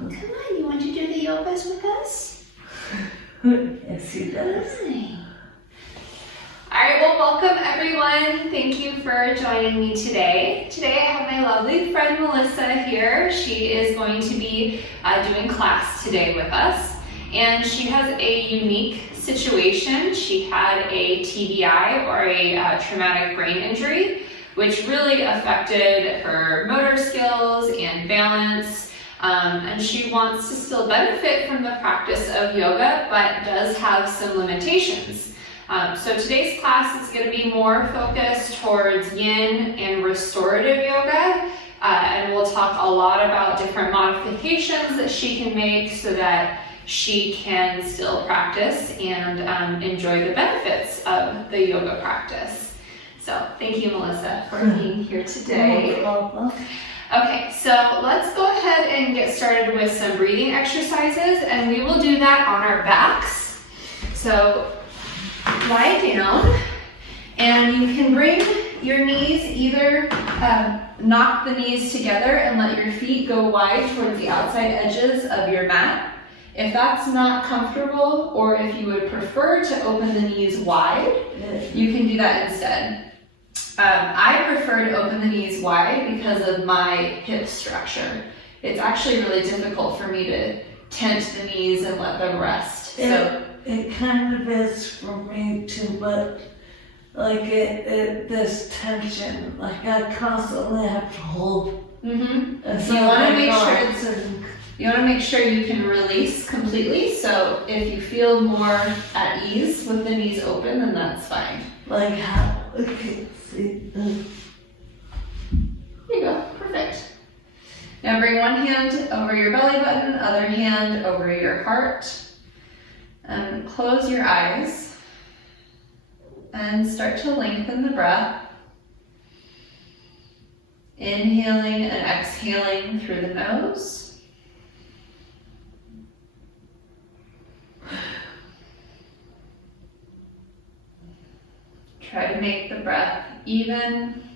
Come on, you want to do the yogas with us? Yes, he does. Hi. All right, well, welcome everyone. Thank you for joining me today. Today I have my lovely friend Melissa here. She is going to be doing class today with us. And she has a unique situation. She had a TBI, or a traumatic brain injury, which really affected her motor skills and balance. And she wants to still benefit from the practice of yoga, but does have some limitations. So today's class is going to be more focused towards yin and restorative yoga. And we'll talk a lot about different modifications that she can make so that she can still practice and enjoy the benefits of the yoga practice. So thank you, Melissa, for being here today. Okay, so let's go ahead and get started with some breathing exercises, and we will do that on our backs. So lie down, and you can bring your knees, either knock the knees together and let your feet go wide towards the outside edges of your mat. If that's not comfortable, or if you would prefer to open the knees wide, you can do that instead. I prefer to open the knees wide because of my hip structure. It's actually really difficult for me to tent the knees and let them rest. So it kind of is for me too, but like this tension, like I constantly have to hold. And so you want to make sure you can release completely. So if you feel more at ease with the knees open, then that's fine. Like how? Okay, see. There you go, perfect. Now bring one hand over your belly button, other hand over your heart, and close your eyes and start to lengthen the breath. Inhaling and exhaling through the nose. Try to make the breath even,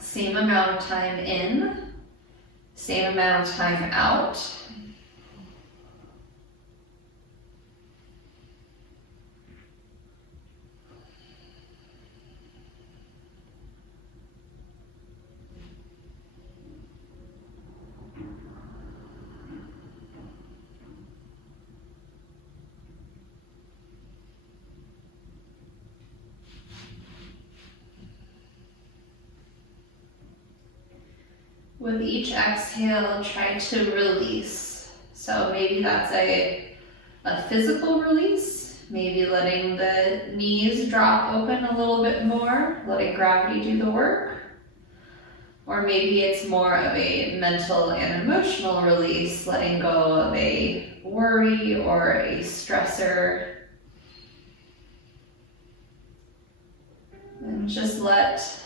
same amount of time in, same amount of time out. With each exhale, try to release. So maybe that's a physical release, maybe letting the knees drop open a little bit more, letting gravity do the work. Or maybe it's more of a mental and emotional release, letting go of a worry or a stressor. And just let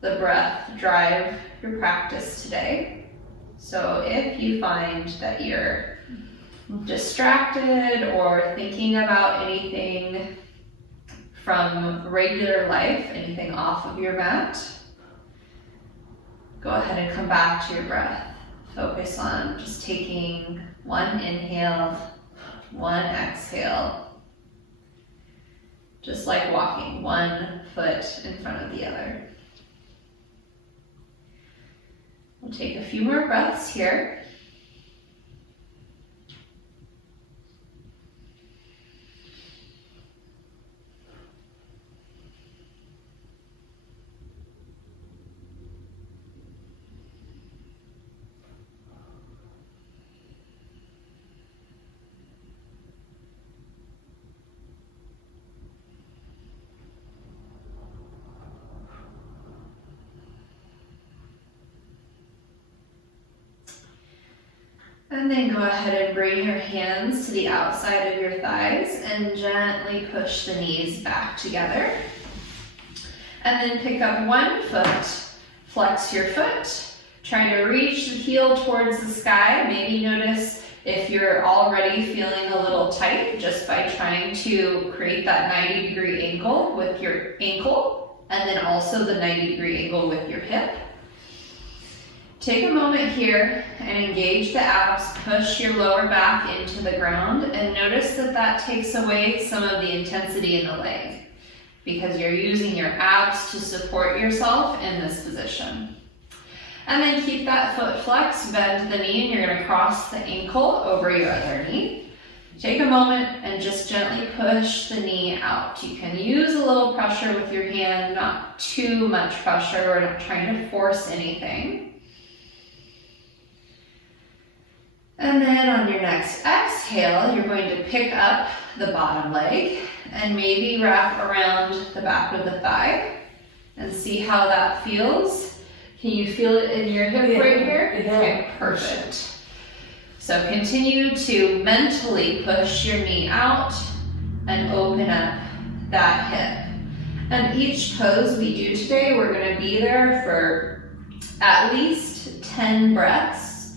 the breath drive your practice today. So if you find that you're distracted or thinking about anything from regular life, anything off of your mat, go ahead and come back to your breath. Focus on just taking one inhale, one exhale, just like walking, one foot in front of the other. We'll take a few more breaths here. And then go ahead and bring your hands to the outside of your thighs and gently push the knees back together. And then pick up one foot, flex your foot, try to reach the heel towards the sky. Maybe notice if you're already feeling a little tight just by trying to create that 90-degree angle with your ankle, and then also the 90-degree angle with your hip. Take a moment here and engage the abs, push your lower back into the ground, and notice that that takes away some of the intensity in the leg because you're using your abs to support yourself in this position. And then keep that foot flexed, bend the knee, and you're going to cross the ankle over your other knee. Take a moment and just gently push the knee out. You can use a little pressure with your hand, not too much pressure. We're not trying to force anything. And then on your next exhale, you're going to pick up the bottom leg and maybe wrap around the back of the thigh and see how that feels. Can you feel it in your hip right here? Yeah. Okay, perfect. So continue to mentally push your knee out and open up that hip. And each pose we do today, we're going to be there for at least 10 breaths.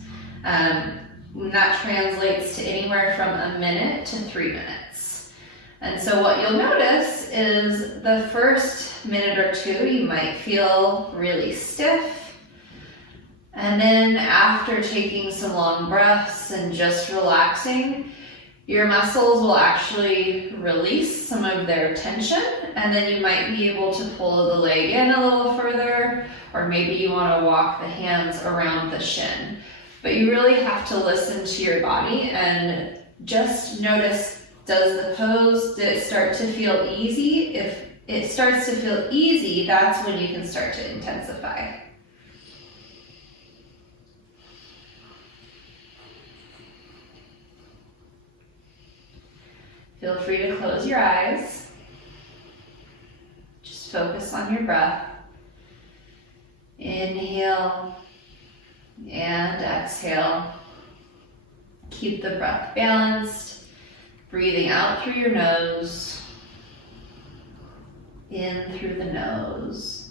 That translates to anywhere from a minute to 3 minutes. And so what you'll notice is the first minute or two, you might feel really stiff. And then after taking some long breaths and just relaxing, your muscles will actually release some of their tension, and then you might be able to pull the leg in a little further, or maybe you want to walk the hands around the shin. But you really have to listen to your body and just notice, does the pose, did it start to feel easy? If it starts to feel easy, that's when you can start to intensify. Feel free to close your eyes. Just focus on your breath. Inhale and exhale. Keep the breath balanced. Breathing out through your nose, in through the nose.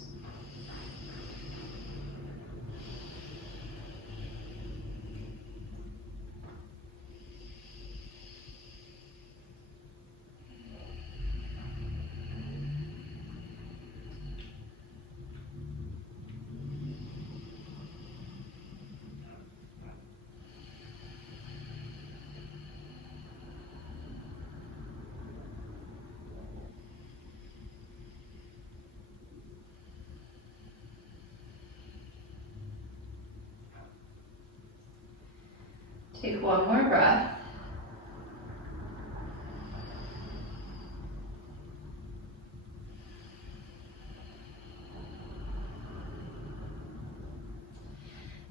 Take one more breath.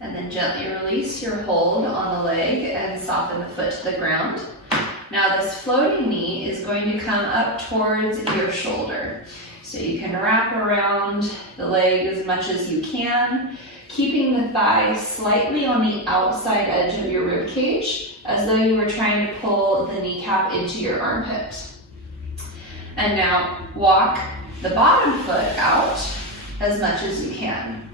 And then gently release your hold on the leg and soften the foot to the ground. Now this floating knee is going to come up towards your shoulder. So you can wrap around the leg as much as you can, keeping the thigh slightly on the outside edge of your rib cage, as though you were trying to pull the kneecap into your armpit. And now walk the bottom foot out as much as you can.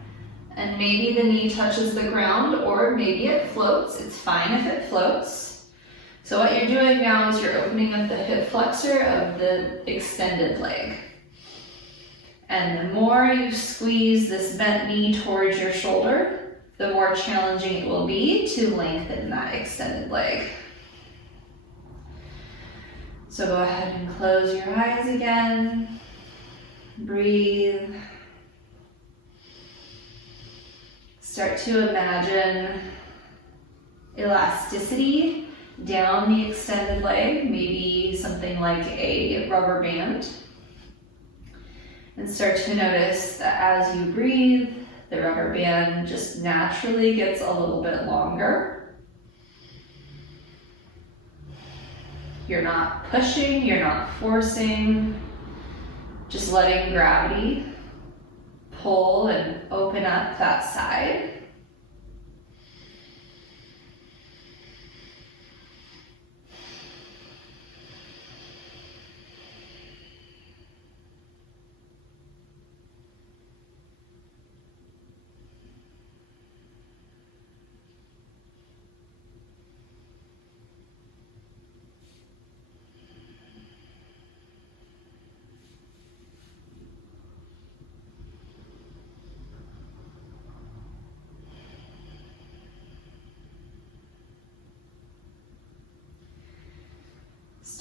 And maybe the knee touches the ground, or maybe it floats. It's fine if it floats. So what you're doing now is you're opening up the hip flexor of the extended leg. And the more you squeeze this bent knee towards your shoulder, the more challenging it will be to lengthen that extended leg. So go ahead and close your eyes again. Breathe. Start to imagine elasticity down the extended leg, maybe something like a rubber band. And start to notice that as you breathe, the rubber band just naturally gets a little bit longer. You're not pushing, you're not forcing, just letting gravity pull and open up that side.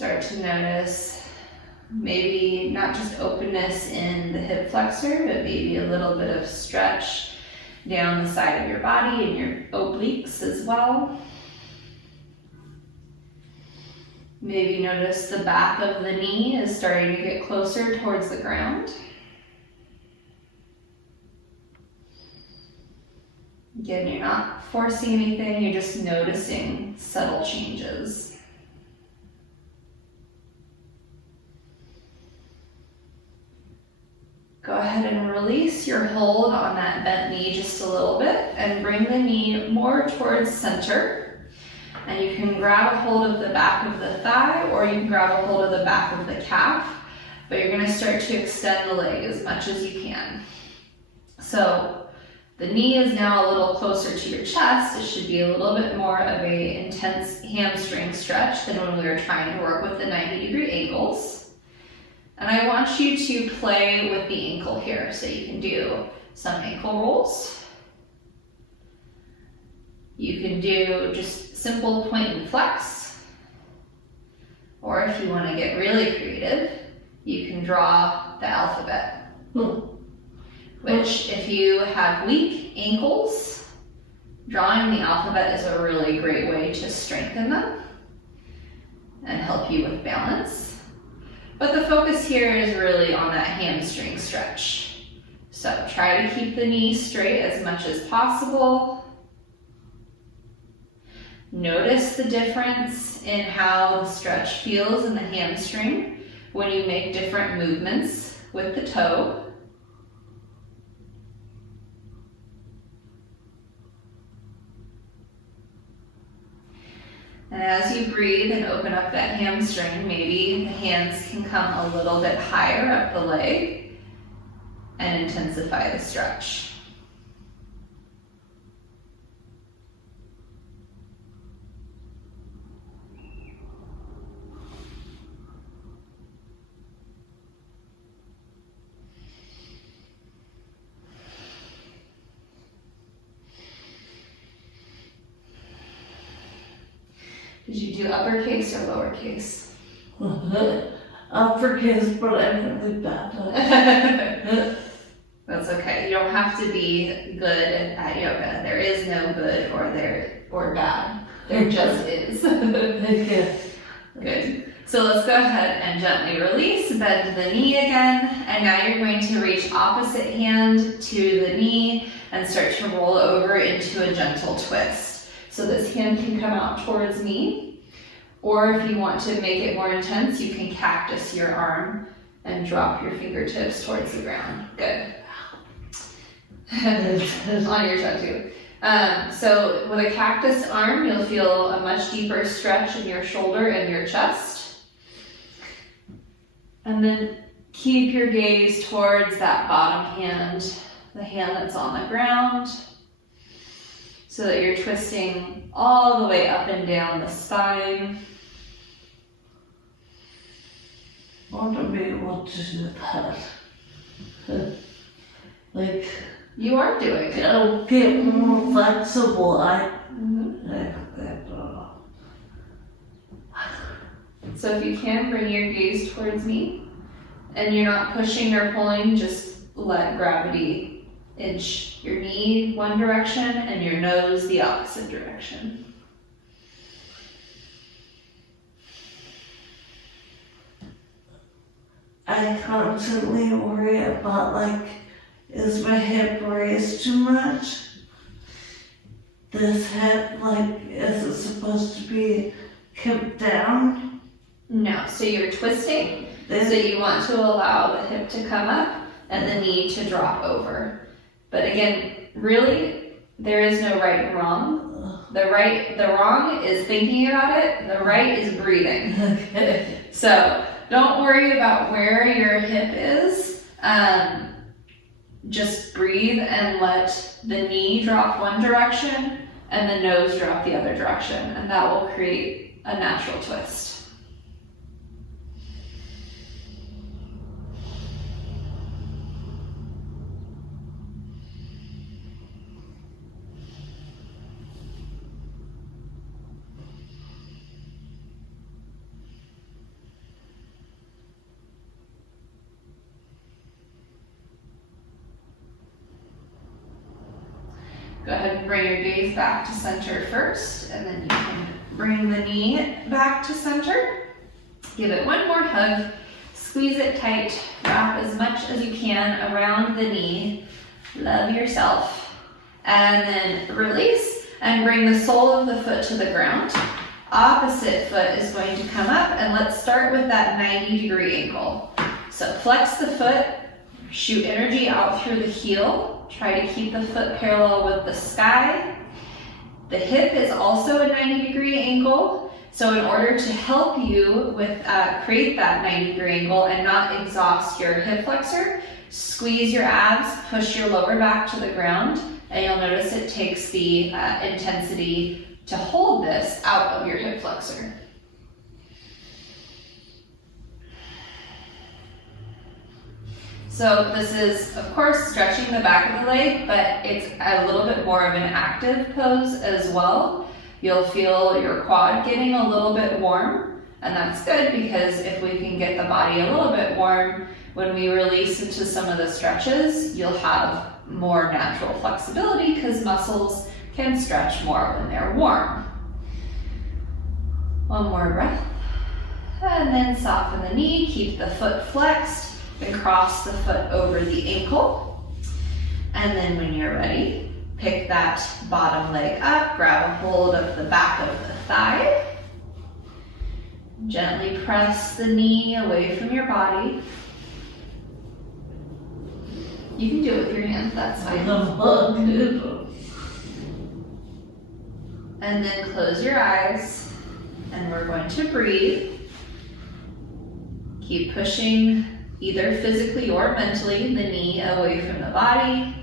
Start to notice maybe not just openness in the hip flexor, but maybe a little bit of stretch down the side of your body and your obliques as well. Maybe notice the back of the knee is starting to get closer towards the ground. Again, you're not forcing anything, you're just noticing subtle changes. Go ahead and release your hold on that bent knee just a little bit and bring the knee more towards center. And you can grab a hold of the back of the thigh or you can grab a hold of the back of the calf, but you're going to start to extend the leg as much as you can. So the knee is now a little closer to your chest. It should be a little bit more of an intense hamstring stretch than when we were trying to work with the 90-degree ankles. And I want you to play with the ankle here. So you can do some ankle rolls. You can do just simple point and flex. Or if you want to get really creative, you can draw the alphabet. Which, if you have weak ankles, drawing the alphabet is a really great way to strengthen them and help you with balance. But the focus here is really on that hamstring stretch. So try to keep the knee straight as much as possible. Notice the difference in how the stretch feels in the hamstring when you make different movements with the toe. And as you breathe and open up that hamstring, maybe the hands can come a little bit higher up the leg and intensify the stretch. Did you do uppercase or lowercase? Uppercase, but I'm really bad. That's okay. You don't have to be good at yoga. There is no good or bad. There just is. Good. So let's go ahead and gently release, bend the knee again, and now you're going to reach opposite hand to the knee and start to roll over into a gentle twist. So this hand can come out towards me, or if you want to make it more intense, you can cactus your arm and drop your fingertips towards the ground. Good. On your tattoo. So with a cactus arm, you'll feel a much deeper stretch in your shoulder and your chest. And then keep your gaze towards that bottom hand, the hand that's on the ground, so that you're twisting all the way up and down the spine. I want to be able to do that. Like, you are doing it. I'll get more flexible. So if you can, bring your gaze towards me, and you're not pushing or pulling, just let gravity inch your knee one direction and your nose the opposite direction. I constantly worry about, like, is my hip raised too much? This head, like, is it supposed to be kept down? No, so you're twisting, so you want to allow the hip to come up and the knee to drop over. But again, really, there is no right and wrong. The wrong is thinking about it. The right is breathing. Okay. So don't worry about where your hip is. Just breathe and let the knee drop one direction and the nose drop the other direction, and that will create a natural twist. Go ahead and bring your gaze back to center first, and then you can bring the knee back to center. Give it one more hug, squeeze it tight, wrap as much as you can around the knee. Love yourself. And then release and bring the sole of the foot to the ground. Opposite foot is going to come up, and let's start with that 90-degree ankle. So flex the foot, shoot energy out through the heel. Try to keep the foot parallel with the sky. The hip is also a 90-degree angle. So in order to help you with create that 90-degree angle and not exhaust your hip flexor, squeeze your abs, push your lower back to the ground, and you'll notice it takes the intensity to hold this out of your hip flexor. So this is, of course, stretching the back of the leg, but it's a little bit more of an active pose as well. You'll feel your quad getting a little bit warm, and that's good because if we can get the body a little bit warm, when we release into some of the stretches, you'll have more natural flexibility because muscles can stretch more when they're warm. One more breath, and then soften the knee, keep the foot flexed, and cross the foot over the ankle. And then when you're ready, pick that bottom leg up, grab a hold of the back of the thigh. Gently press the knee away from your body. You can do it with your hands, that's fine. And then close your eyes, and we're going to breathe. Keep pushing either physically or mentally the knee away from the body.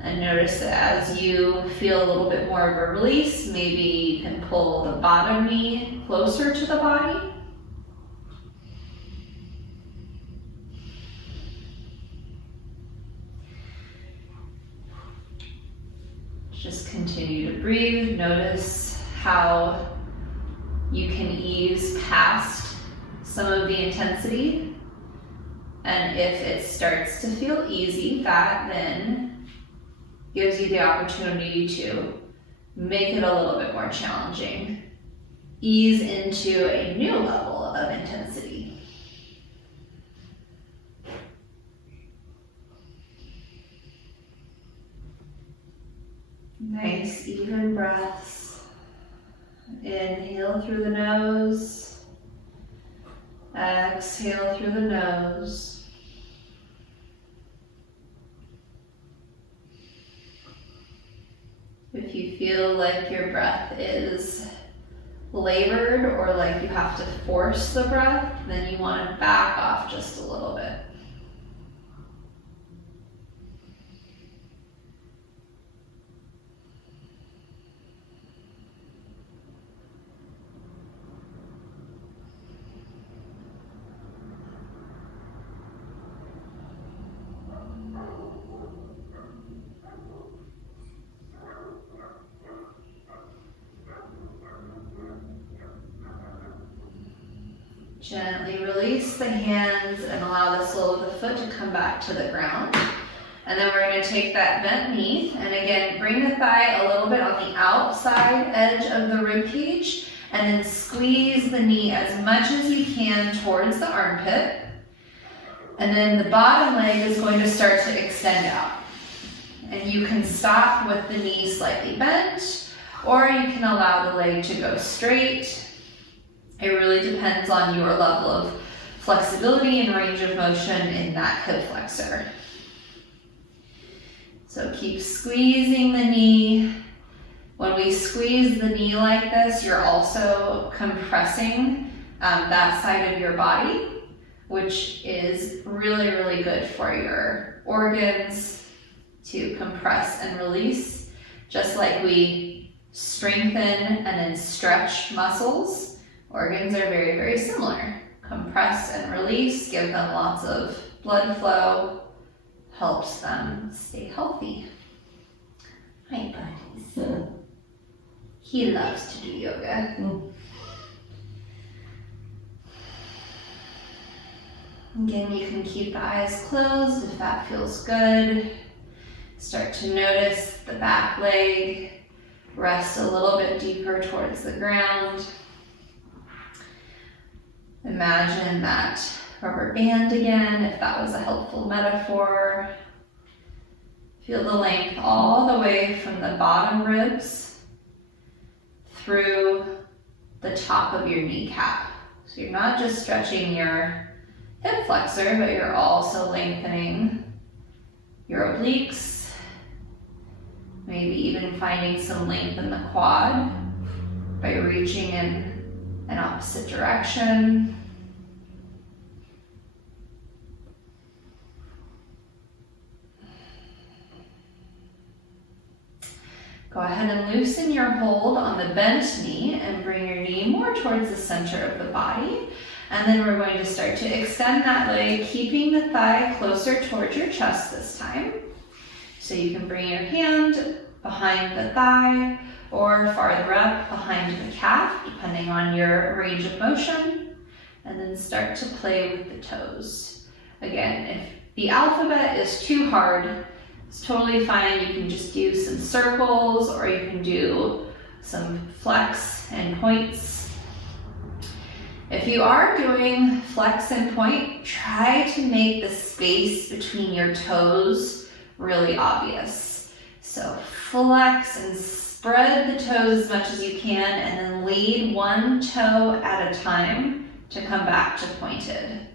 And notice that as you feel a little bit more of a release, maybe you can pull the bottom knee closer to the body. Just continue to breathe. Notice how you can ease past some of the intensity. And if it starts to feel easy, that then gives you the opportunity to make it a little bit more challenging. Ease into a new level of intensity. Nice, even breaths. Inhale through the nose. Exhale through the nose. If you feel like your breath is labored or like you have to force the breath, then you want to back off just a little bit. Gently release the hands and allow the sole of the foot to come back to the ground. And then we're going to take that bent knee and again bring the thigh a little bit on the outside edge of the rib cage and then squeeze the knee as much as you can towards the armpit. And then the bottom leg is going to start to extend out. And you can stop with the knee slightly bent, or you can allow the leg to go straight. It really depends on your level of flexibility and range of motion in that hip flexor. So keep squeezing the knee. When we squeeze the knee like this, you're also compressing that side of your body, which is really, really good for your organs to compress and release. Just like we strengthen and then stretch muscles, organs are very, very similar. Compress and release, give them lots of blood flow, helps them stay healthy. Hi, buddies. He loves to do yoga. Again, you can keep the eyes closed if that feels good. Start to notice the back leg rest a little bit deeper towards the ground. Imagine that rubber band again, if that was a helpful metaphor. Feel the length all the way from the bottom ribs through the top of your kneecap. So you're not just stretching your hip flexor, but you're also lengthening your obliques, maybe even finding some length in the quad by reaching in an opposite direction. Go ahead and loosen your hold on the bent knee and bring your knee more towards the center of the body. And then we're going to start to extend that leg, keeping the thigh closer towards your chest this time. So you can bring your hand behind the thigh or farther up behind the calf, depending on your range of motion. And then start to play with the toes. Again, if the alphabet is too hard, it's totally fine. You can just do some circles or you can do some flex and points. If you are doing flex and point, try to make the space between your toes really obvious. So flex and spread the toes as much as you can and then lead one toe at a time to come back to pointed.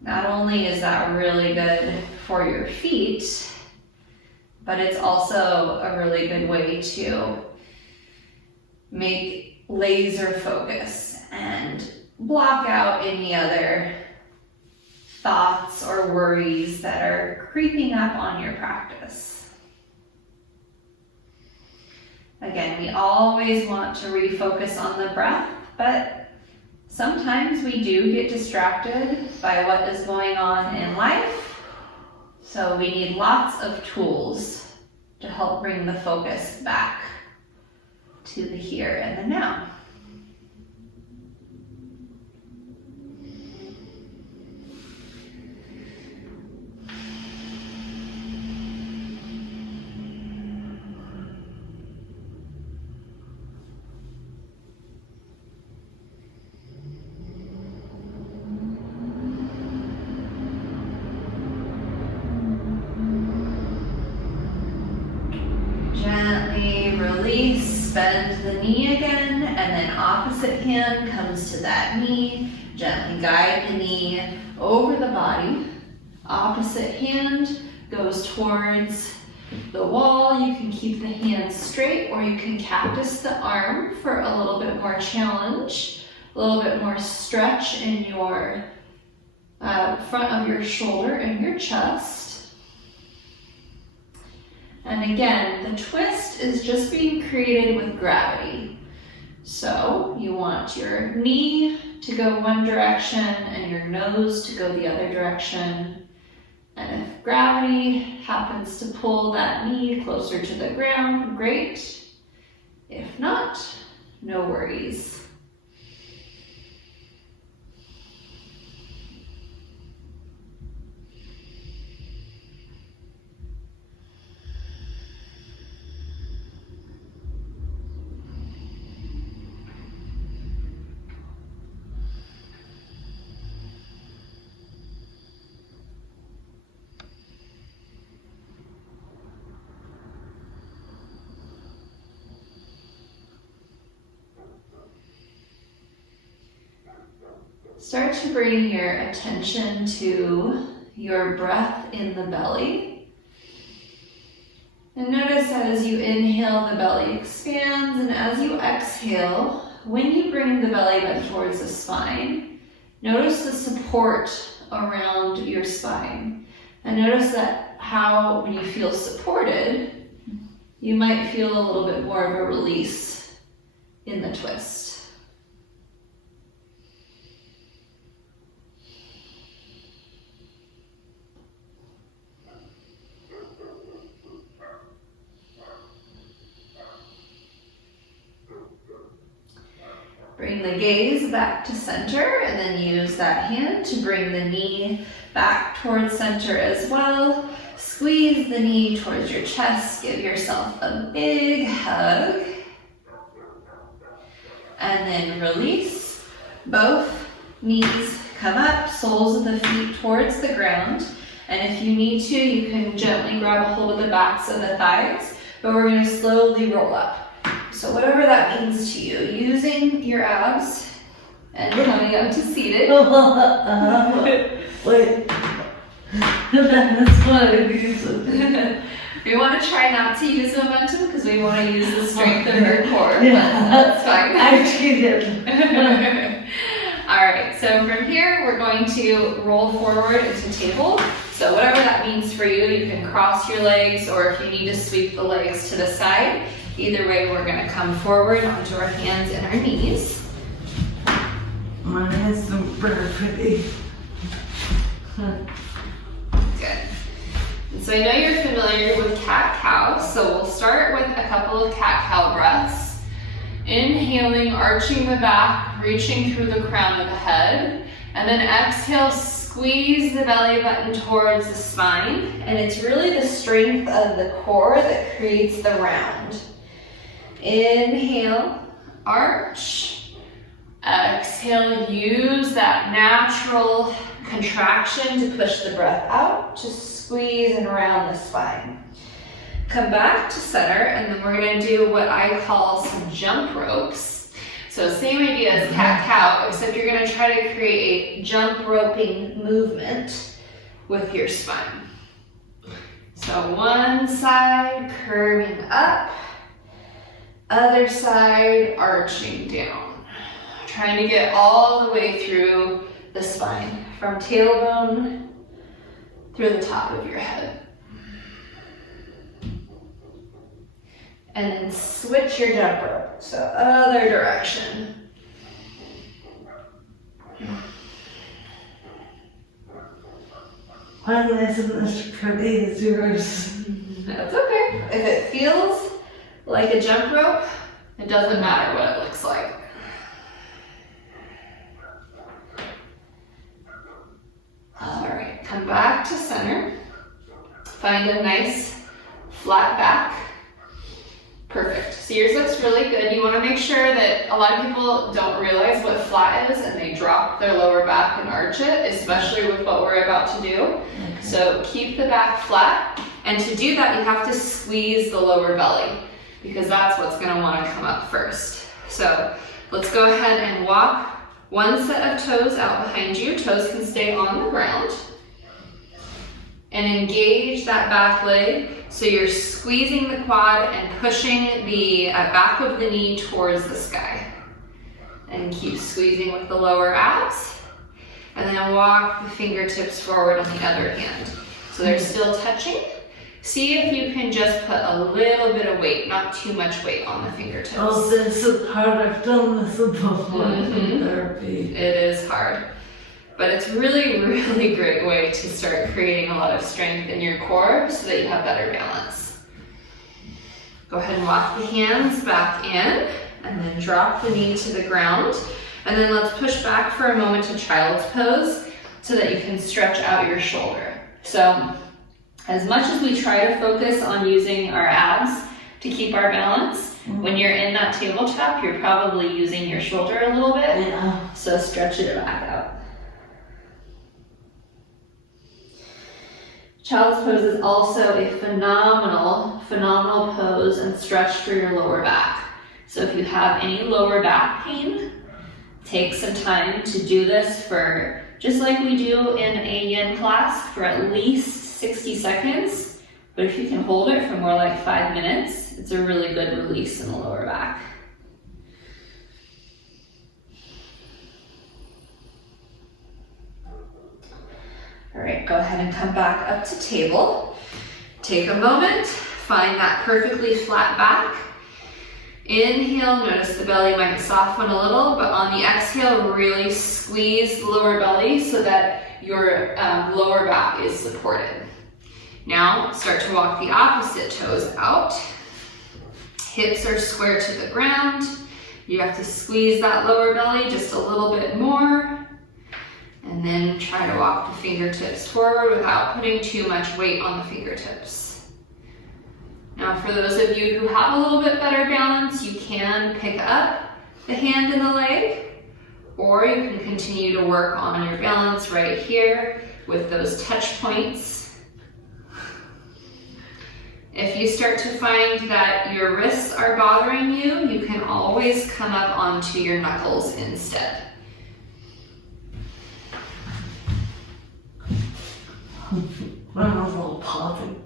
Not only is that really good for your feet, but it's also a really good way to make laser focus and block out any other thoughts or worries that are creeping up on your practice. Again, we always want to refocus on the breath, but sometimes we do get distracted by what is going on in life, so we need lots of tools to help bring the focus back to the here and the now. Gently release, bend the knee again, and then opposite hand comes to that knee. Gently guide the knee over the body. Opposite hand goes towards the wall. You can keep the hand straight or you can cactus the arm for a little bit more challenge, a little bit more stretch in your front of your shoulder and your chest. And again, the twist is just being created with gravity. So you want your knee to go one direction and your nose to go the other direction. And if gravity happens to pull that knee closer to the ground, great. If not, no worries. Start to bring your attention to your breath in the belly. And notice that as you inhale, the belly expands, and as you exhale, when you bring the belly button towards the spine, notice the support around your spine. And notice that how, when you feel supported, you might feel a little bit more of a release in the twist. Bring the gaze back to center and then use that hand to bring the knee back towards center as well. Squeeze the knee towards your chest. Give yourself a big hug. And then release. Both knees come up, soles of the feet towards the ground. And if you need to, you can gently grab a hold of the backs of the thighs, but we're going to slowly roll up. So whatever that means to you, using your abs and coming up to seated. Wait. That's what I use. We want to try not to use momentum because we want to use the strength of our core, Yeah. but that's fine. I cheated. All right, so from here, we're going to roll forward into table. So whatever that means for you, you can cross your legs, or if you need to sweep the legs to the side. Either way, we're gonna come forward onto our hands and our knees. My hands are very pretty. Good. And so I know you're familiar with cat-cow, so we'll start with a couple of cat-cow breaths. Inhaling, arching the back, reaching through the crown of the head, and then exhale, squeeze the belly button towards the spine, and it's really the strength of the core that creates the round. Inhale, arch. Exhale, use that natural contraction to push the breath out, to squeeze and round the spine. Come back to center, and then we're gonna do what I call some jump ropes. So same idea as cat-cow, except you're gonna try to create a jump roping movement with your spine. So one side curving up, other side arching down. Trying to get all the way through the spine, from tailbone through the top of your head. And then switch your jump rope, so other direction. Mine isn't as pretty as yours. That's okay. If it feels like a jump rope, it doesn't matter what it looks like. All right, come back to center. Find a nice flat back. Perfect. So yours looks really good. You want to make sure that a lot of people don't realize what flat is and they drop their lower back and arch it, especially with what we're about to do. Okay. So keep the back flat, and to do that you have to squeeze the lower belly because that's what's going to want to come up first. So let's go ahead and walk one set of toes out behind you. Toes can stay on the ground. And engage that back leg so you're squeezing the quad and pushing the back of the knee towards the sky. And keep squeezing with the lower abs. And then walk the fingertips forward on the other hand. So they're still touching. See if you can just put a little bit of weight, not too much weight on the fingertips. Oh, this is hard. I've done this before in therapy. It is hard. But it's really, really great way to start creating a lot of strength in your core so that you have better balance. Go ahead and walk the hands back in and then drop the knee to the ground. And then let's push back for a moment to child's pose so that you can stretch out your shoulder. So as much as we try to focus on using our abs to keep our balance, when you're in that tabletop, you're probably using your shoulder a little bit. Yeah. So stretch it back out. Child's pose is also a phenomenal pose and stretch for your lower back. So if you have any lower back pain, take some time to do this for, just like we do in a yin class, for at least 60 seconds. But if you can hold it for more like 5 minutes, it's a really good release in the lower back. All right, go ahead and come back up to table. Take a moment, find that perfectly flat back. Inhale, notice the belly might soften a little, but on the exhale, really squeeze the lower belly so that your lower back is supported. Now, start to walk the opposite toes out. Hips are square to the ground. You have to squeeze that lower belly just a little bit more, and then try to walk the fingertips forward without putting too much weight on the fingertips. Now for those of you who have a little bit better balance, you can pick up the hand and the leg, or you can continue to work on your balance right here with those touch points. If you start to find that your wrists are bothering you, you can always come up onto your knuckles instead. I'm a little puffy.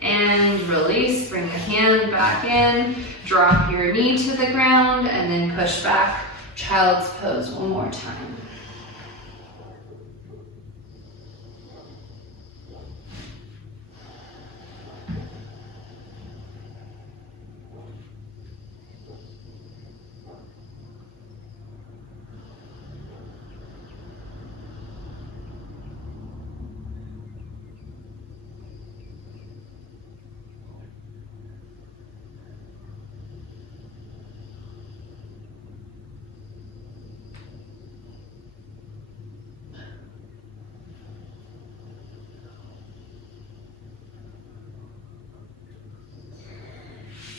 And release, bring the hand back in, drop your knee to the ground, and then push back, child's pose one more time.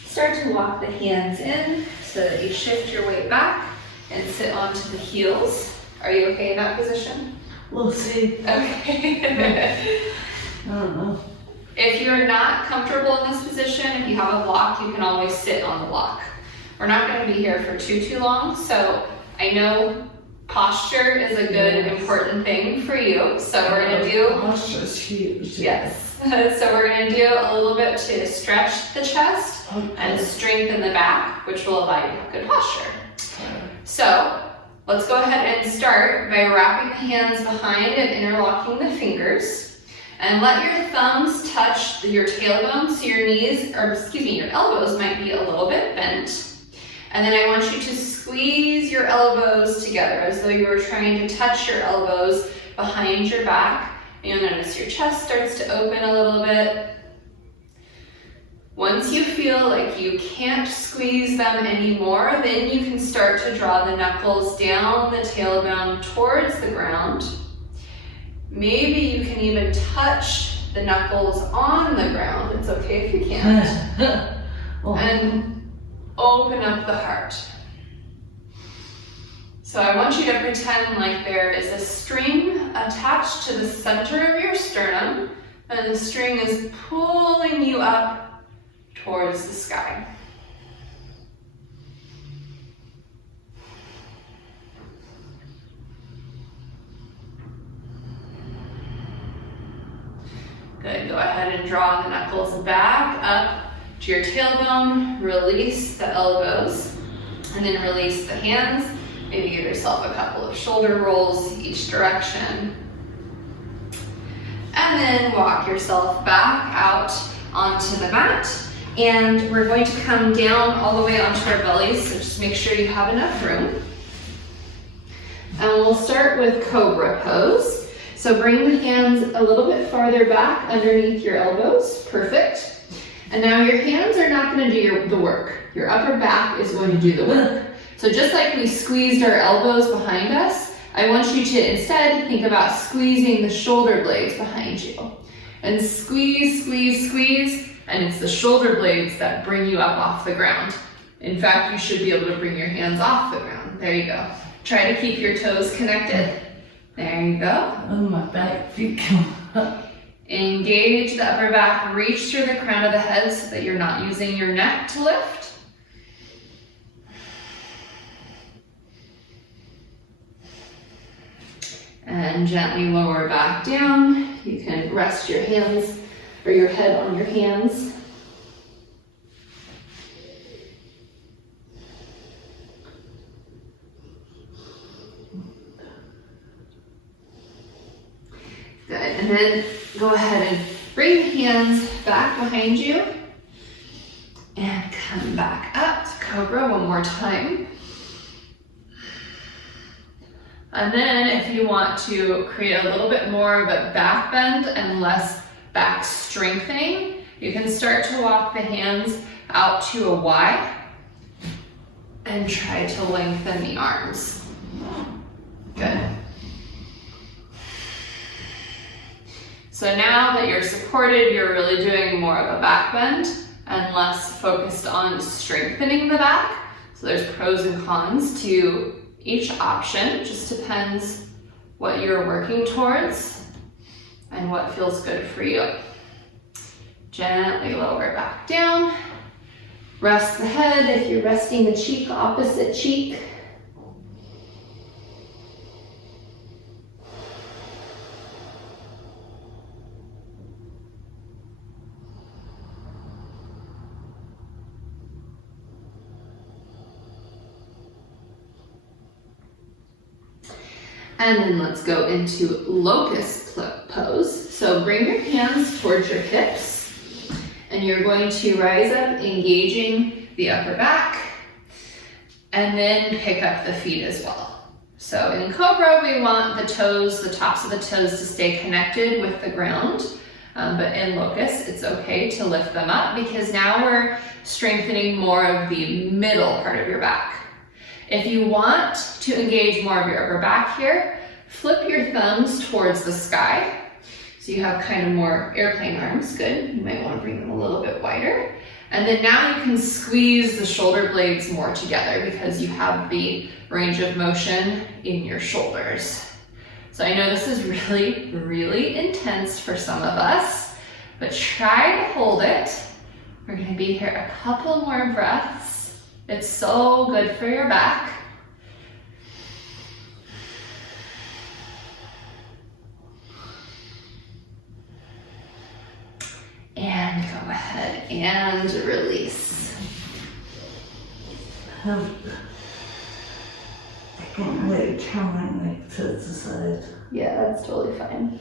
Start to walk the hands in so that you shift your weight back and sit onto the heels. Are you okay in that position? We'll see. Okay. I don't know. If you're not comfortable in this position, if you have a block, you can always sit on the block. We're not going to be here for too long, so I know posture is a good, important thing for you. So we're going to do... Posture's huge. Yes. So we're going to do a little bit to stretch the chest and strengthen the back, which will allow you to have good posture. So let's go ahead and start by wrapping the hands behind and interlocking the fingers. And let your thumbs touch your tailbone, so your knees, or excuse me, your elbows might be a little bit bent. And then I want you to squeeze your elbows together as though you were trying to touch your elbows behind your back. You'll notice your chest starts to open a little bit. Once you feel like you can't squeeze them anymore, then you can start to draw the knuckles down the tailbone towards the ground. Maybe you can even touch the knuckles on the ground. It's okay if you can't. And open up the heart. So I want you to pretend like there is a string attached to the center of your sternum, and the string is pulling you up towards the sky. Good, go ahead and draw the knuckles back up to your tailbone, release the elbows, and then release the hands. Maybe give yourself a couple of shoulder rolls each direction. And then walk yourself back out onto the mat. And we're going to come down all the way onto our bellies, so just make sure you have enough room. And we'll start with cobra pose. So bring the hands a little bit farther back underneath your elbows. Perfect. And now your hands are not going to do the work. Your upper back is going to do the work. So just like we squeezed our elbows behind us, I want you to instead think about squeezing the shoulder blades behind you. And squeeze, squeeze, squeeze, and it's the shoulder blades that bring you up off the ground. In fact, you should be able to bring your hands off the ground. There you go. Try to keep your toes connected. There you go. Oh, my back feet come up. Engage the upper back, reach through the crown of the head so that you're not using your neck to lift. And gently lower back down. You can rest your hands or your head on your hands. Good, and then go ahead and bring the hands back behind you and come back up to cobra one more time. And then if you want to create a little bit more of a back bend and less back strengthening, You can start to walk the hands out to a Y and try to lengthen the arms. Good. So now that you're supported, you're really doing more of a back bend and less focused on strengthening the back. So there's pros and cons to each option, just depends what you're working towards and what feels good for you. Gently lower back down. Rest the head if you're resting the cheek, opposite cheek. And then let's go into locust pose. So bring your hands towards your hips and you're going to rise up, engaging the upper back, and then pick up the feet as well. So in Cobra, we want the toes, the tops of the toes to stay connected with the ground. But in Locust, it's okay to lift them up because now we're strengthening more of the middle part of your back. If you want to engage more of your upper back here, flip your thumbs towards the sky. So you have kind of more airplane arms, good. You might want to bring them a little bit wider. And then now you can squeeze the shoulder blades more together because you have the range of motion in your shoulders. So I know this is really, really intense for some of us, but try to hold it. We're gonna be here a couple more breaths. It's so good for your back. And go ahead and release. I can't really turn my neck to the side. Yeah, that's totally fine.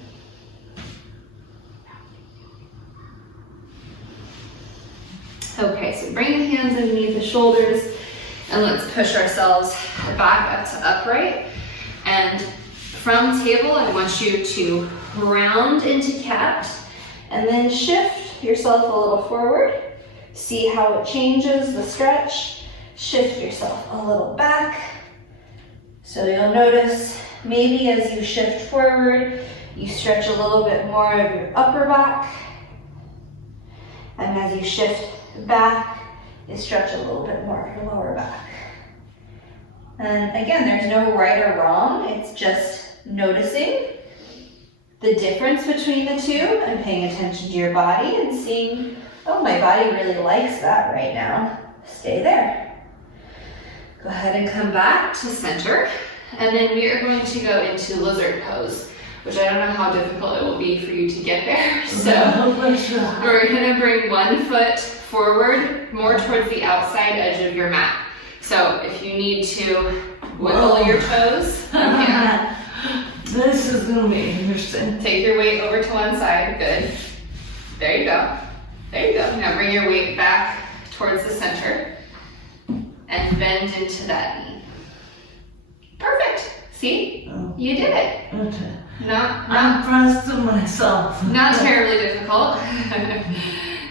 Okay, so bring the hands underneath the shoulders and let's push ourselves back up to upright. And from table, I want you to round into cat and then shift yourself a little forward. See how it changes the stretch. Shift yourself a little back. So you'll notice maybe as you shift forward, you stretch a little bit more of your upper back. And as you shift back, you stretch a little bit more of your lower back. And again, there's no right or wrong. It's just noticing the difference between the two and paying attention to your body and seeing, oh, my body really likes that right now. Stay there. Go ahead and come back to center. And then we are going to go into lizard pose, which I don't know how difficult it will be for you to get there. So we're gonna bring one foot forward, more towards the outside edge of your mat. So if you need to wiggle your toes, yeah. This is gonna be interesting. Take your weight over to one side, good. There you go, there you go. Now bring your weight back towards the center and bend into that knee. Perfect, see? Oh. You did it. Okay. I'm impressed with myself. Not terribly difficult.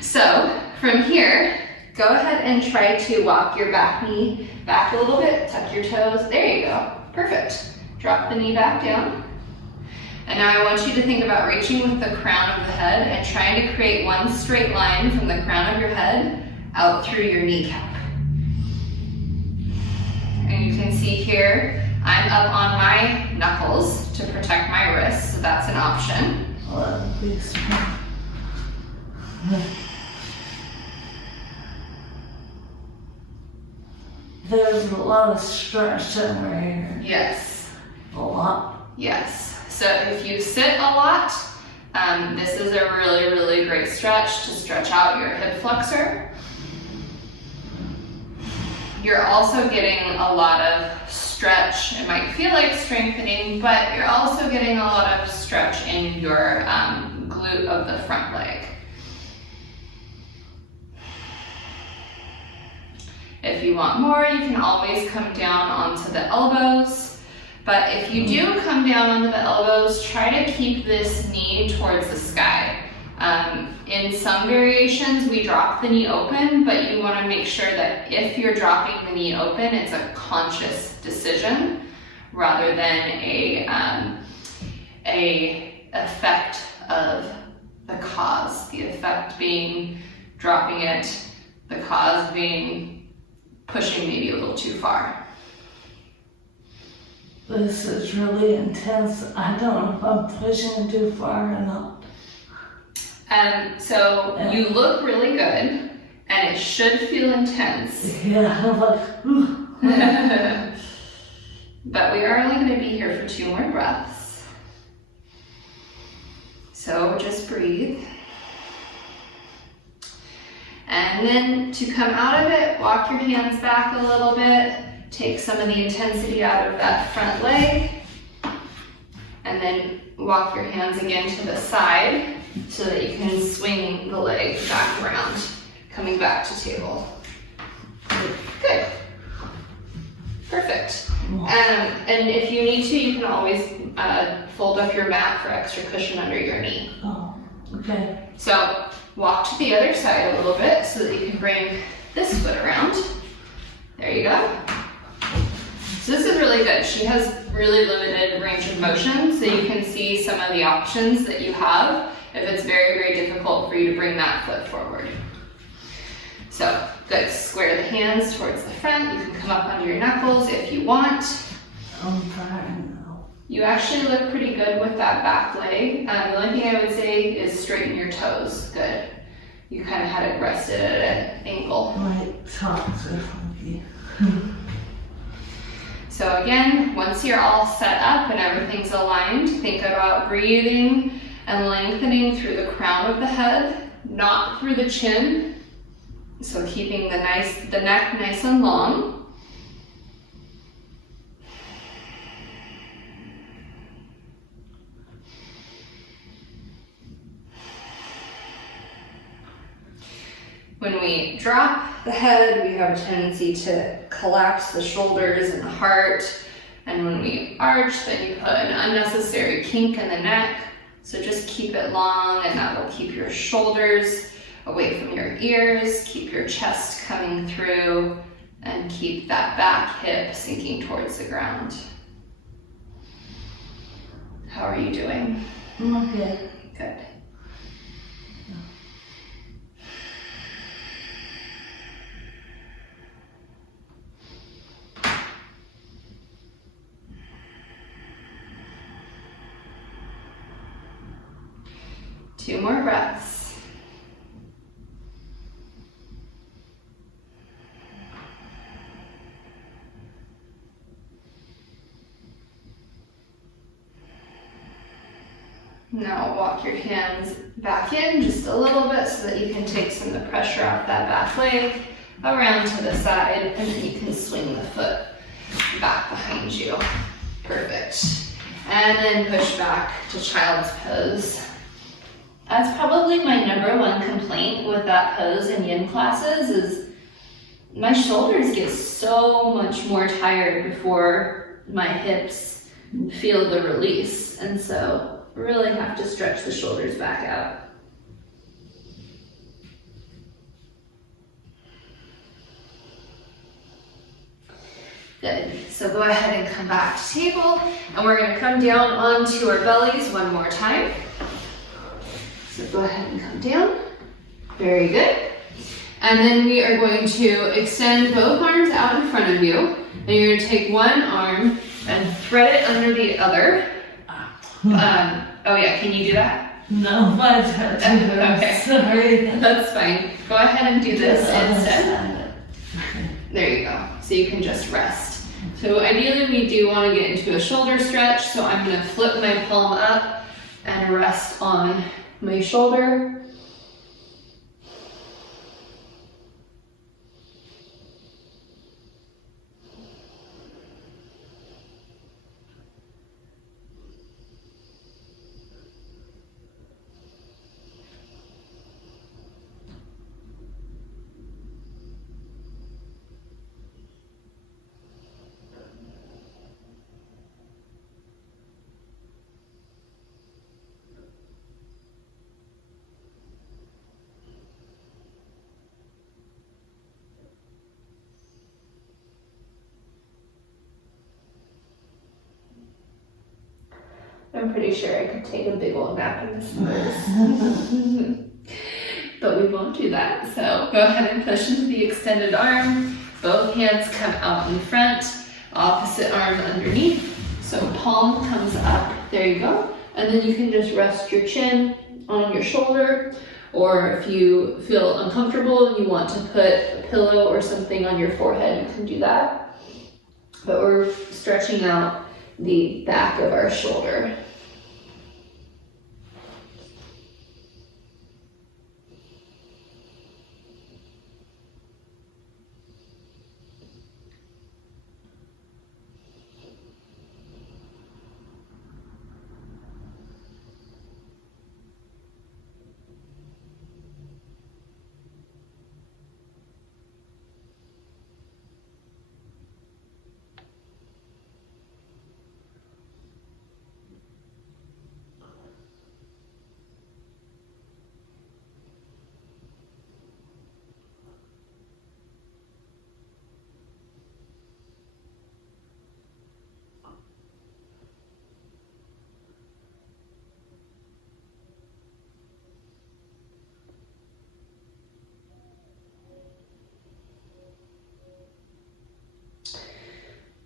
So from here, go ahead and try to walk your back knee back a little bit, tuck your toes. There you go, perfect. Drop the knee back down. And now I want you to think about reaching with the crown of the head and trying to create one straight line from the crown of your head out through your kneecap. And you can see here, I'm up on my knuckles to protect my wrists, so that's an option. There's a lot of stretch over here. Yes. A lot. Yes. So if you sit a lot, this is a really, really great stretch to stretch out your hip flexor. You're also getting a lot of stretch. It might feel like strengthening, but you're also getting a lot of stretch in your glute of the front leg. If you want more, you can always come down onto the elbows. But if you do come down onto the elbows, try to keep this knee towards the sky. In some variations, we drop the knee open, but you want to make sure that if you're dropping the knee open, it's a conscious decision rather than a effect of the cause. The effect being dropping it, the cause being pushing maybe a little too far. This is really intense. I don't know if I'm pushing it too far or not. So you look really good, and it should feel intense. Yeah, I'm like, But we are only going to be here for 2 more breaths. So just breathe. And then to come out of it, walk your hands back a little bit, take some of the intensity out of that front leg, and then walk your hands again to the side so that you can swing the leg back around, coming back to table. Good. Perfect. And if you need to, you can always fold up your mat for extra cushion under your knee. oh, okay. So walk to the other side a little bit so that you can bring this foot around. There you go. So this is really good. She has really limited range of motion, so you can see some of the options that you have if it's very, very difficult for you to bring that foot forward. So good. Square the hands towards the front. You can come up under your knuckles if you want. I'm trying now. You actually look pretty good with that back leg. The only thing I would say is straighten your toes. Good. You kind of had it rested at an angle. My tops are funky. So again, once you're all set up and everything's aligned, think about breathing and lengthening through the crown of the head, not through the chin. So keeping the neck nice and long. When we drop the head, we have a tendency to collapse the shoulders and the heart. And when we arch, then you put an unnecessary kink in the neck. So just keep it long, and that will keep your shoulders away from your ears, keep your chest coming through, and keep that back hip sinking towards the ground. How are you doing? Okay. Good. Two more breaths. Now walk your hands back in just a little bit so that you can take some of the pressure off that back leg, around to the side, and then you can swing the foot back behind you. Perfect. And then push back to child's pose. That's probably my #1 complaint with that pose in yin classes is my shoulders get so much more tired before my hips feel the release. And so really have to stretch the shoulders back out. Good. So go ahead and come back to table, and we're going to come down onto our bellies one more time. So go ahead and come down. Very good. And then we are going to extend both arms out in front of you. And you're going to take one arm and thread it under the other. Oh yeah, can you do that? No, my tattoo. Okay. Sorry. That's fine. Go ahead and do this instead. Okay. There you go. So you can just rest. So ideally we do want to get into a shoulder stretch. So I'm going to flip my palm up and rest on my shoulder. I'm pretty sure I could take a big old nap in this pose. But we won't do that. So go ahead and push into the extended arm. Both hands come out in front, opposite arm underneath. So palm comes up, there you go. And then you can just rest your chin on your shoulder, or if you feel uncomfortable and you want to put a pillow or something on your forehead, you can do that. But we're stretching out the back of our shoulder.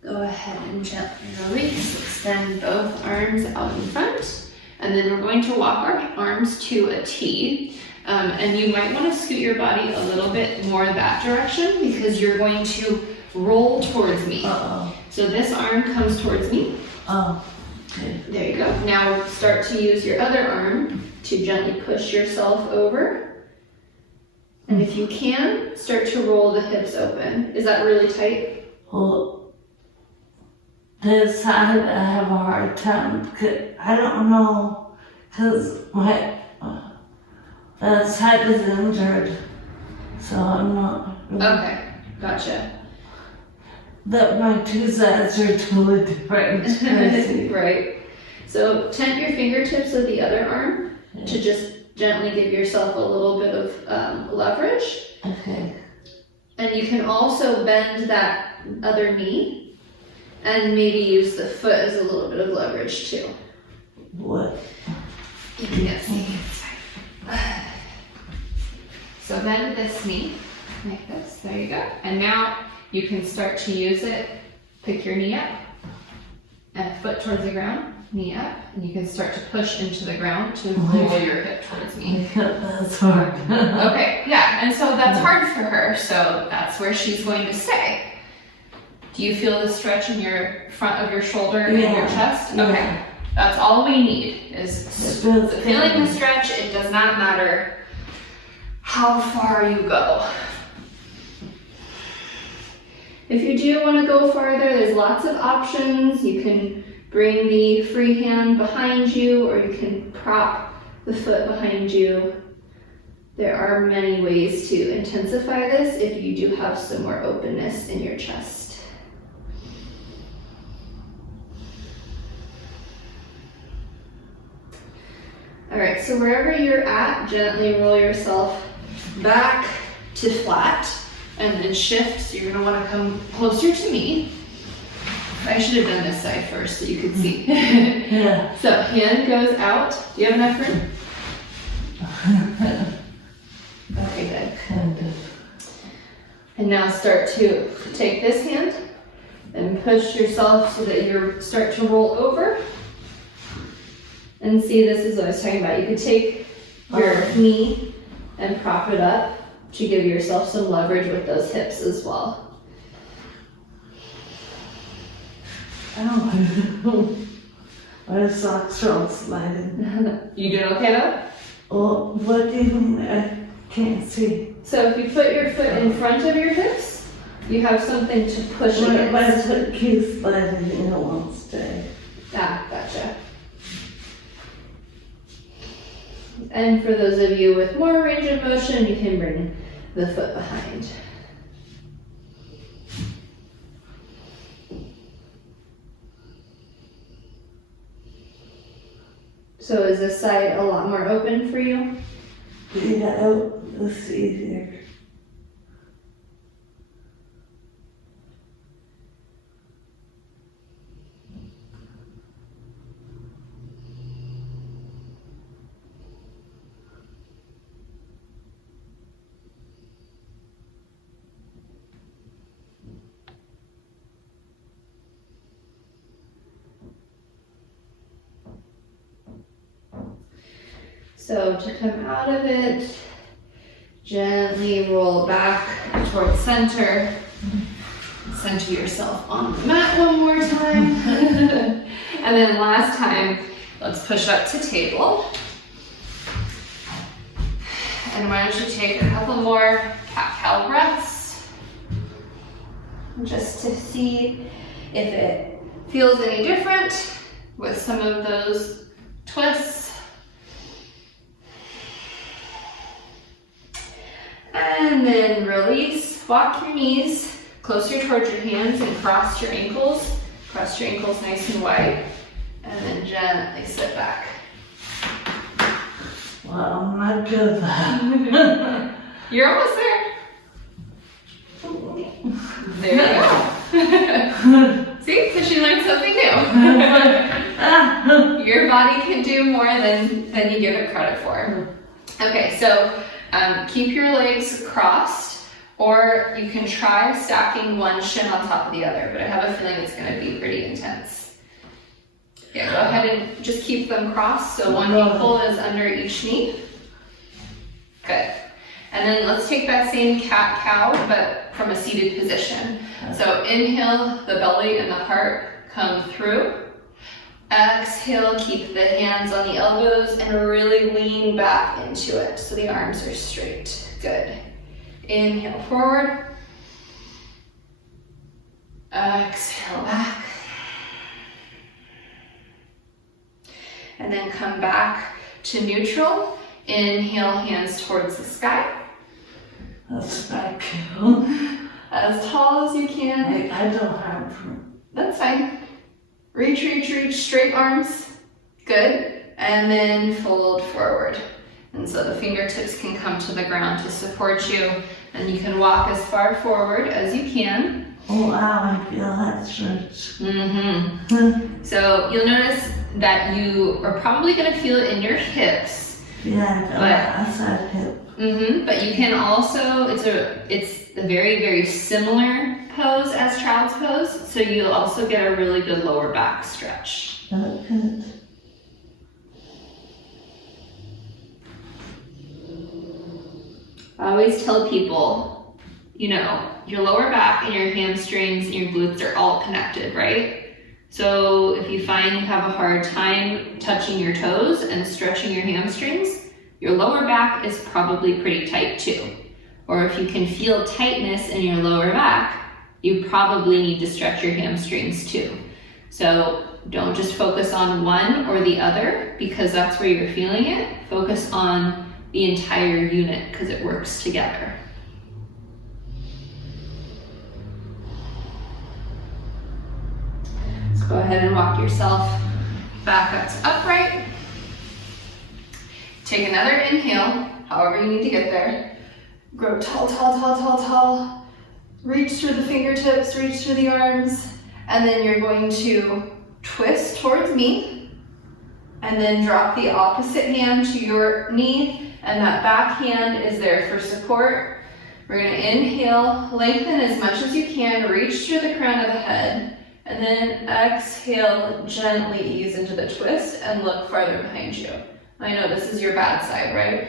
Go ahead and gently release, extend both arms out in front, and then we're going to walk our arms to a T. And you might want to scoot your body a little bit more that direction because you're going to roll towards me. So this arm comes towards me. Okay. There you go. Now start to use your other arm to gently push yourself over. And if you can, start to roll the hips open. Is that really tight? Well, this side I have a hard time because I don't know, because my that side is injured, so I'm not. Okay, gotcha. That my two sides are totally different. Right. So tent your fingertips of the other arm to just gently give yourself a little bit of leverage. Okay. And you can also bend that other knee and maybe use the foot as a little bit of leverage too. What? You can't see. So bend this knee like this. There you go. And now you can start to use it. Pick your knee up and foot towards the ground, knee up, and you can start to push into the ground to roll your hip towards me. That's hard. Okay, yeah, and so that's hard for her, so that's where she's going to stay. Do you feel the stretch in your front of your shoulder and your chest? Yeah. Okay, that's all we need is feeling the stretch. It does not matter how far you go. If you do want to go farther, there's lots of options. You can bring the free hand behind you, or you can prop the foot behind you. There are many ways to intensify this if you do have some more openness in your chest. All right, so wherever you're at, gently roll yourself back to flat and then shift. So you're gonna wanna come closer to me. I should have done this side first so you could see. Yeah. So hand goes out. Do you have enough room? Okay, good. Kind of. And now start to take this hand and push yourself so that you start to roll over. And see, this is what I was talking about. You could take your knee and prop it up to give yourself some leverage with those hips as well. Oh, my socks are all sliding. You doing okay though? Oh, what do you mean? I can't see. So if you put your foot in front of your hips, you have something to push against. My foot keeps sliding and it won't stay. Ah, gotcha. And for those of you with more range of motion, you can bring the foot behind. So is this side a lot more open for you? Yeah, it's easier. So to come out of it, gently roll back towards center. Center yourself on the mat one more time. And then last time, let's push up to table. And why don't you take a couple more cat-cow breaths, just to see if it feels any different with some of those twists. And then release, walk your knees closer towards your hands and cross your ankles. Cross your ankles nice and wide. And then gently sit back. Well, I'm not good at that. You're almost there. There you go. See, because she learned something new. Your body can do more than you give it credit for. Okay, so keep your legs crossed, or you can try stacking one shin on top of the other, but I have a feeling it's going to be pretty intense. Yeah, go ahead and just keep them crossed, so one ankle is under each knee. Good. And then let's take that same cat-cow, but from a seated position. So inhale, the belly and the heart come through. Exhale, keep the hands on the elbows and really lean back into it so the arms are straight. Good. Inhale forward. Exhale back. And then come back to neutral. Inhale, hands towards the sky. That's not cool. As tall as you can. I don't have room. That's fine. Reach, reach, reach, straight arms. Good. And then fold forward. And so the fingertips can come to the ground to support you. And you can walk as far forward as you can. Oh wow, I feel that stretch. Mm-hmm. So you'll notice that you are probably going to feel it in your hips. Yeah, I said hip. Mm-hmm. But you can also, it's a very, very similar pose as child's pose. So you'll also get a really good lower back stretch. Good. I always tell people, you know, your lower back and your hamstrings and your glutes are all connected, right? So if you find you have a hard time touching your toes and stretching your hamstrings, your lower back is probably pretty tight too. Or if you can feel tightness in your lower back, you probably need to stretch your hamstrings too. So don't just focus on one or the other because that's where you're feeling it. Focus on the entire unit because it works together. So go ahead and walk yourself back up to upright. Take another inhale, however you need to get there. Grow tall, tall, tall, tall, tall. Reach through the fingertips, reach through the arms, and then you're going to twist towards me, and then drop the opposite hand to your knee, and that back hand is there for support. We're going to inhale, lengthen as much as you can, reach through the crown of the head, and then exhale, gently ease into the twist and look farther behind you. I know this is your bad side, right?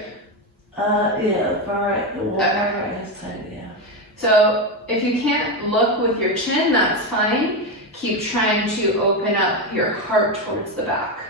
Yeah, right side, yeah. So if you can't look with your chin, that's fine. Keep trying to open up your heart towards the back.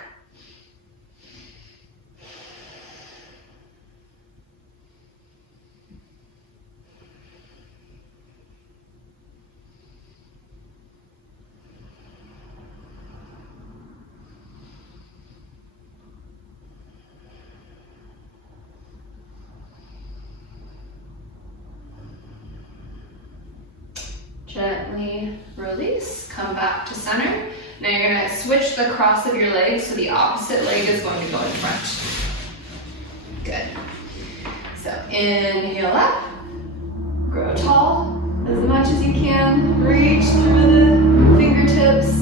Gently release, come back to center. Now you're going to switch the cross of your legs so the opposite leg is going to go in front. Good. So inhale up, grow tall as much as you can, reach through the fingertips,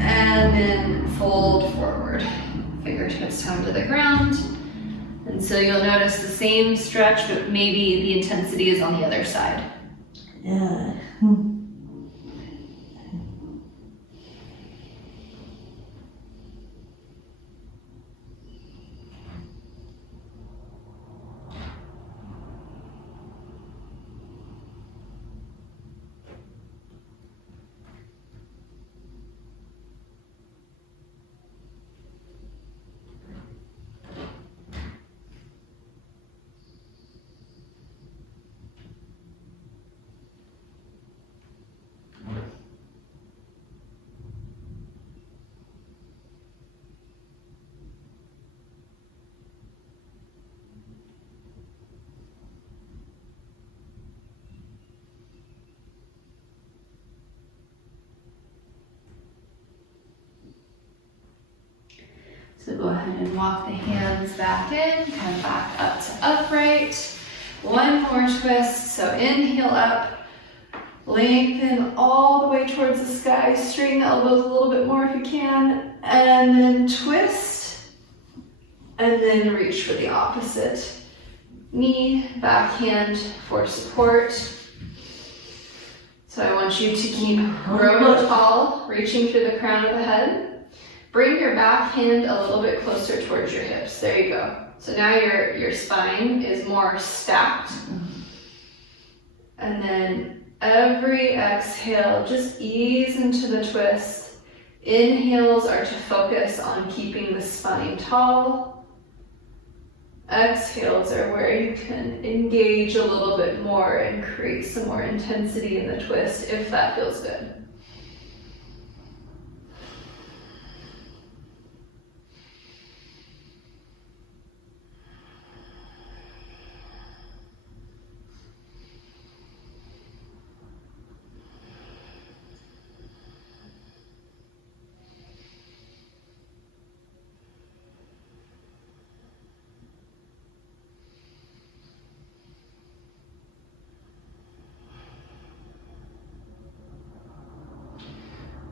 and then fold forward. Fingertips down to the ground. And so you'll notice the same stretch, but maybe the intensity is on the other side. Yeah. So go ahead and walk the hands back in, come back up to upright. One more twist, so inhale up, lengthen all the way towards the sky, straighten the elbows a little bit more if you can, and then twist, and then reach for the opposite knee, back hand for support. So I want you to keep growing tall, reaching through the crown of the head. Bring your back hand a little bit closer towards your hips. There you go. So now your spine is more stacked. And then every exhale, just ease into the twist. Inhales are to focus on keeping the spine tall. Exhales are where you can engage a little bit more and create some more intensity in the twist if that feels good.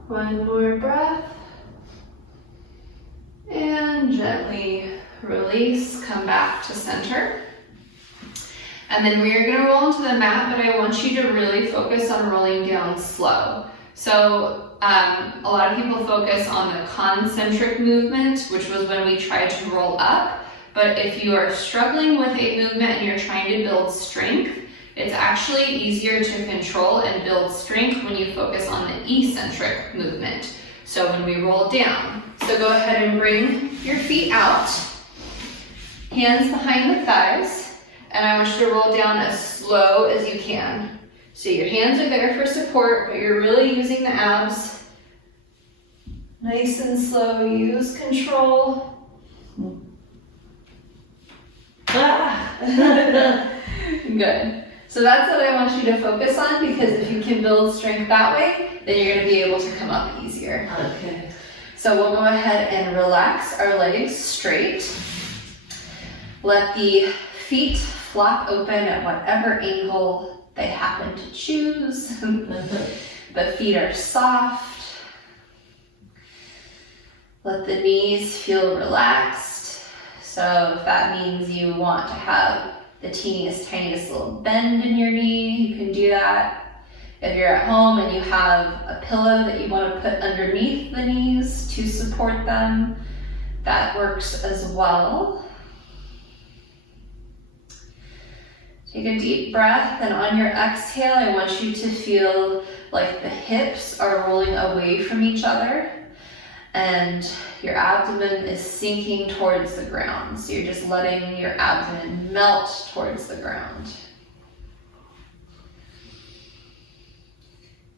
One more breath. And gently release, come back to center. And then we are going to roll into the mat, but I want you to really focus on rolling down slow. So a lot of people focus on the concentric movement, which was when we tried to roll up. But if you are struggling with a movement and you're trying to build strength, it's actually easier to control and build strength when you focus on the eccentric movement. So when we roll down, so go ahead and bring your feet out, hands behind the thighs, and I want you to roll down as slow as you can. So your hands are there for support, but you're really using the abs. Nice and slow, use control. Good. So that's what I want you to focus on, because if you can build strength that way, then you're going to be able to come up easier. Okay. So we'll go ahead and relax our legs straight. Let the feet flop open at whatever angle they happen to choose. The feet are soft. Let the knees feel relaxed. So if that means you want to have the teeniest, tiniest little bend in your knee, you can do that. If you're at home and you have a pillow that you want to put underneath the knees to support them, that works as well. Take a deep breath, and on your exhale, I want you to feel like the hips are rolling away from each other and your abdomen is sinking towards the ground. So you're just letting your abdomen melt towards the ground.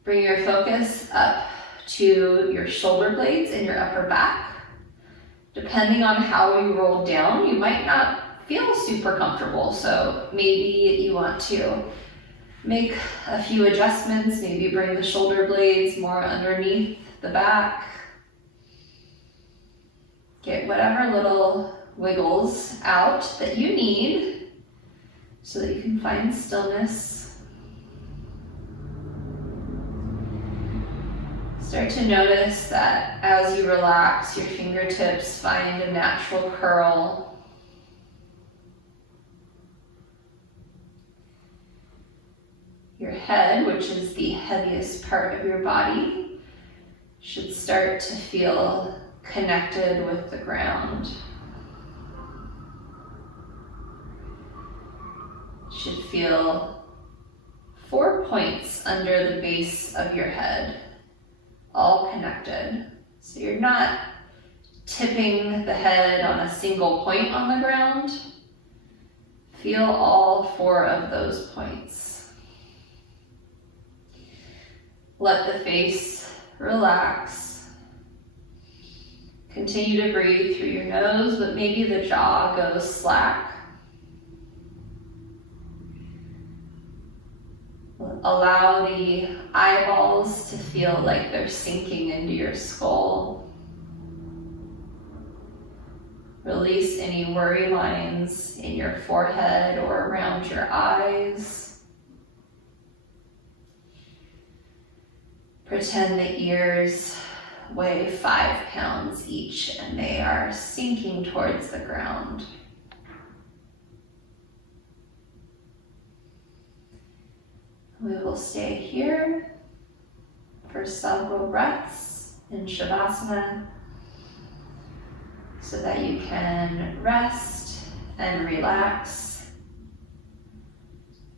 Bring your focus up to your shoulder blades and your upper back. Depending on how you roll down, you might not feel super comfortable. So maybe you want to make a few adjustments. Maybe bring the shoulder blades more underneath the back. Get whatever little wiggles out that you need so that you can find stillness. Start to notice that as you relax, your fingertips find a natural curl. Your head, which is the heaviest part of your body, should start to feel connected with the ground. Should feel 4 points under the base of your head, all connected. So you're not tipping the head on a single point on the ground. Feel all 4 of those points. Let the face relax. Continue to breathe through your nose, but maybe the jaw goes slack. Allow the eyeballs to feel like they're sinking into your skull. Release any worry lines in your forehead or around your eyes. Pretend the ears weigh 5 pounds each and they are sinking towards the ground. We will stay here for several breaths in Shavasana so that you can rest and relax.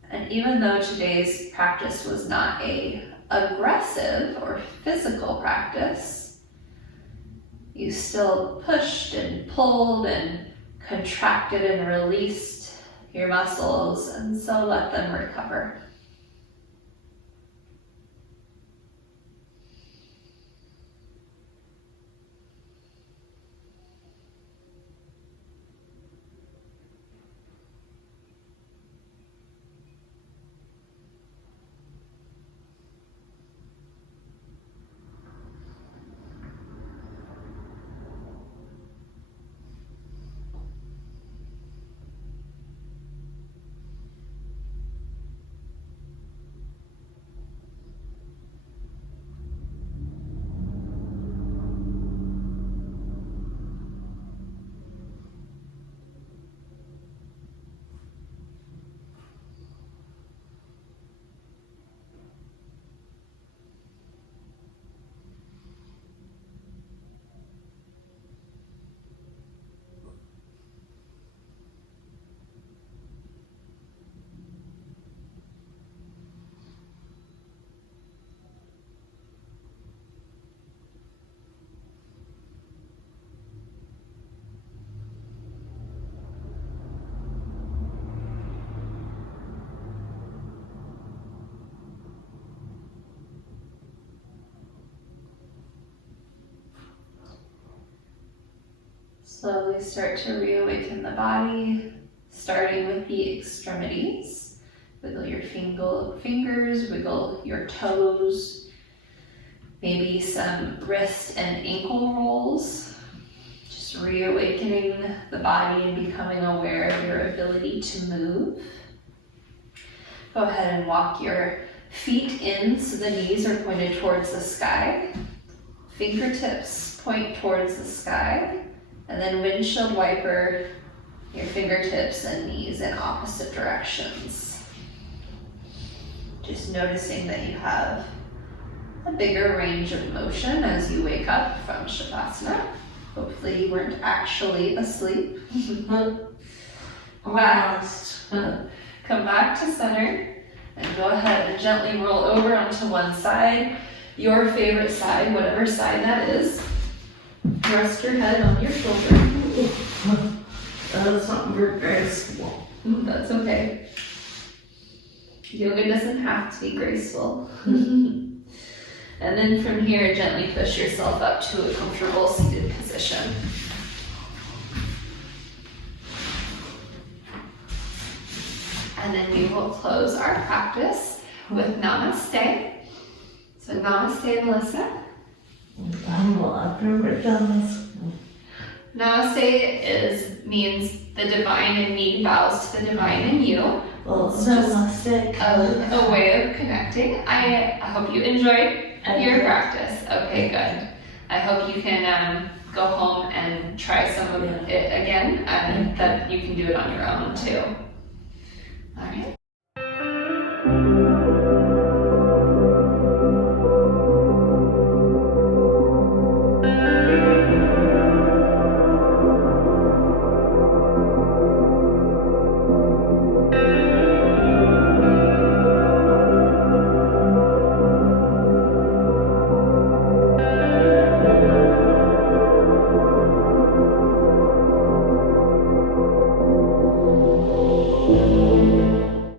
And even though today's practice was not a aggressive or physical practice, you still pushed and pulled and contracted and released your muscles, and so let them recover. Slowly start to reawaken the body, starting with the extremities. Wiggle your fingers, wiggle your toes, maybe some wrist and ankle rolls. Just reawakening the body and becoming aware of your ability to move. Go ahead and walk your feet in so the knees are pointed towards the sky. Fingertips point towards the sky. And then windshield wiper your fingertips and knees in opposite directions. Just noticing that you have a bigger range of motion as you wake up from Shavasana. Hopefully you weren't actually asleep. Come back to center and go ahead and gently roll over onto one side, your favorite side, whatever side that is. Rest your head on your shoulder. That's not very graceful. That's okay. Yoga doesn't have to be graceful. And then from here, gently push yourself up to a comfortable seated position. And then we will close our practice with Namaste. So Namaste, Melissa. I've never done this. Namaste means the divine in me bows to the divine in you. Well, It's just namaste. a way of connecting. I hope you enjoyed your practice. Okay, good. I hope you can go home and try some of it again, and that you can do it on your own too. All right.